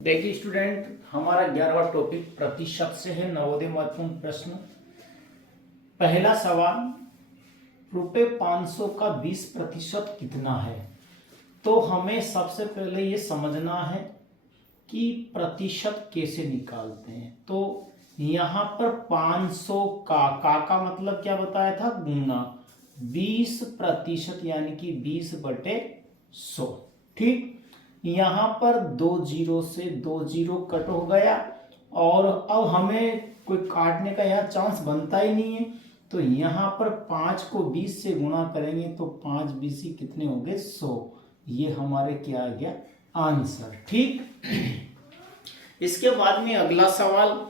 देखिए स्टूडेंट, हमारा 11वां टॉपिक प्रतिशत से है। नवोदय महत्वपूर्ण प्रश्न। पहला सवाल, रुपए 500 का 20% कितना है। तो हमें सबसे पहले ये समझना है कि प्रतिशत कैसे निकालते हैं। तो यहाँ पर 500 का मतलब क्या बताया था, गुना 20% यानी कि 20/100। ठीक, यहाँ पर 2 जीरो से 2 जीरो कट हो गया और अब हमें कोई काटने का यहाँ चांस बनता ही नहीं है। तो यहाँ पर 5 को 20 से गुणा करेंगे तो 5 20 कितने हो गए, 100। ये हमारे क्या आ गया, आंसर। ठीक, इसके बाद में अगला सवाल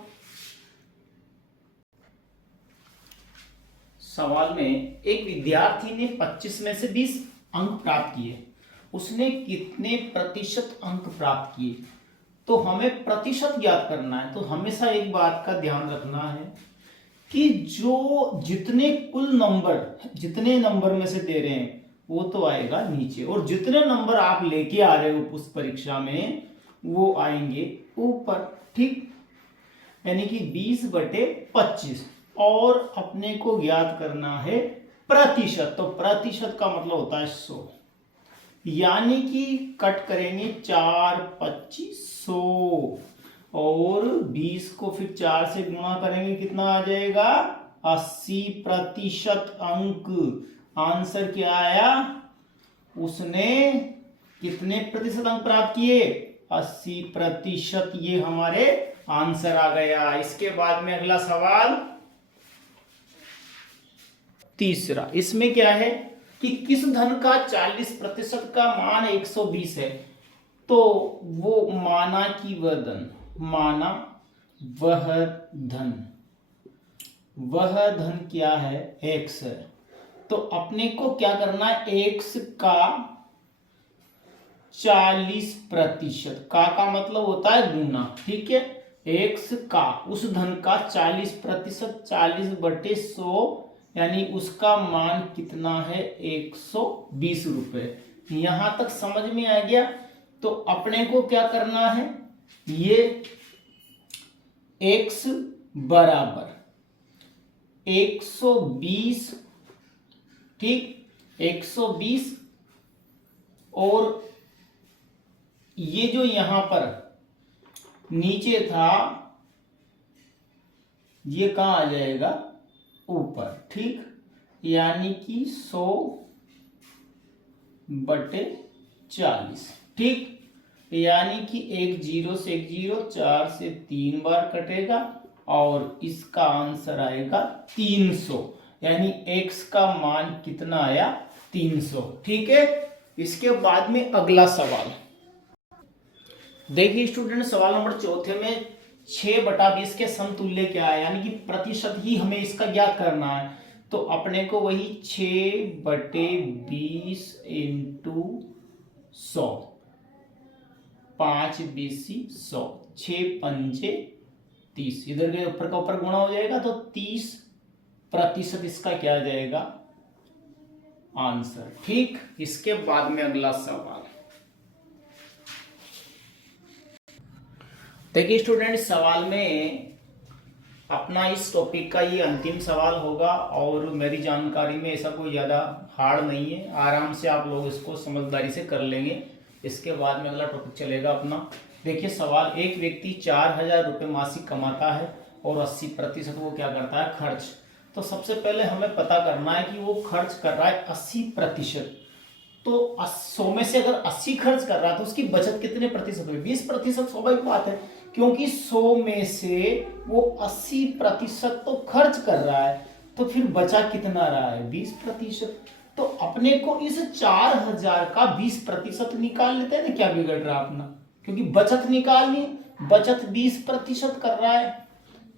में एक विद्यार्थी ने 25 में से 20 अंक प्राप्त किए। उसने कितने प्रतिशत अंक प्राप्त किए। तो हमें प्रतिशत ज्ञात करना है। तो हमेशा एक बात का ध्यान रखना है कि जो जितने नंबर में से दे रहे हैं वो तो आएगा नीचे, और जितने नंबर आप लेके आ रहे हो उस परीक्षा में वो आएंगे ऊपर। ठीक, यानी कि 20/25 और अपने को ज्ञात करना है प्रतिशत। तो प्रतिशत का मतलब होता है 100, यानी कि कट करेंगे 4 25 100 और 20 को फिर 4 से गुणा करेंगे, कितना आ जाएगा, 80% अंक। आंसर क्या आया, उसने कितने प्रतिशत अंक प्राप्त किए, 80%। ये हमारे आंसर आ गया। इसके बाद में अगला सवाल तीसरा, इसमें क्या है कि किस धन का 40% का मान 120 है। तो वो माना वह धन क्या है, x है। तो अपने को क्या करना है, x का 40%, का मतलब होता है गुना। ठीक है, x का उस धन का 40%, 40/100, यानी उसका मान कितना है, 120 रुपए। यहां तक समझ में आ गया। तो अपने को क्या करना है, ये x बराबर 120, ठीक, 120, और ये जो यहां पर नीचे था ये कहां आ जाएगा, ऊपर। ठीक, यानी कि 100/40। ठीक, यानी कि 1 जीरो से 1 जीरो, 4 से 3 बार कटेगा और इसका आंसर आएगा 300, यानी x का मान कितना आया, 300। ठीक है, इसके बाद में अगला सवाल देखिए स्टूडेंट, सवाल नंबर चौथे में 6/20 के समतुल्य क्या है, यानी कि प्रतिशत ही हमें इसका ज्ञात करना है। तो अपने को वही 6/20 इंटू 100, 5 20 100, 6 पंजे 30, इधर के ऊपर का ऊपर गुणा हो जाएगा तो 30% इसका क्या आ जाएगा, आंसर। ठीक, इसके बाद में अगला सवाल देखिए स्टूडेंट, सवाल में अपना इस टॉपिक का ये अंतिम सवाल होगा और मेरी जानकारी में ऐसा कोई ज़्यादा हार्ड नहीं है, आराम से आप लोग इसको समझदारी से कर लेंगे। इसके बाद में अगला टॉपिक चलेगा अपना। देखिए सवाल, एक व्यक्ति 4000 रुपये मासिक कमाता है और 80% वो क्या करता है, खर्च। तो सबसे पहले हमें पता करना है कि वो खर्च कर रहा है 80%। तो 100 में से अगर 80 खर्च कर रहा है तो उसकी बचत कितने प्रतिशत हुई, 20%। स्वाभाविक बात है, क्योंकि 100 में से वो 80% तो खर्च कर रहा है, तो फिर बचा कितना रहा है, 20%। तो अपने को इस 4000 का 20% निकाल लेते हैं ना, क्या बिगड़ रहा है अपना, क्योंकि बचत निकालनी, बचत 20% कर रहा है।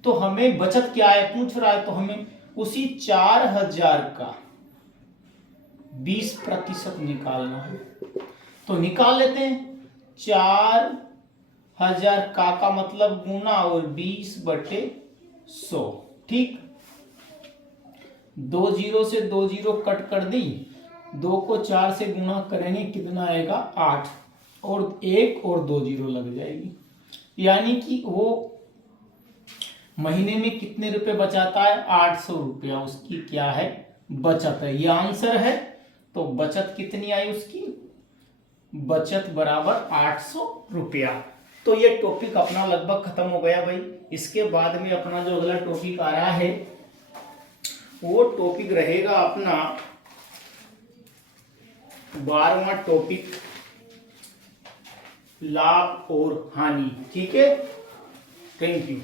तो हमें बचत क्या है पूछ रहा है, तो हमें उसी 4000 का 20% निकालना है। तो निकाल लेते हैं, 4000 का मतलब गुना और 20/100। ठीक, 2 जीरो से 2 जीरो कट कर दी, 2 को 4 से गुना करेंगे कितना आएगा, 8, और 1 और 2 जीरो लग जाएगी। यानी कि वो महीने में कितने रुपए बचाता है, 800 रुपया उसकी क्या है, बचत है। ये आंसर है। तो बचत कितनी आई उसकी, बचत बराबर 800 रुपया। तो ये टॉपिक अपना लगभग खत्म हो गया भाई। इसके बाद में अपना जो अगला टॉपिक आ रहा है वो टॉपिक रहेगा अपना 12वां टॉपिक, लाभ और हानि। ठीक है, थैंक यू।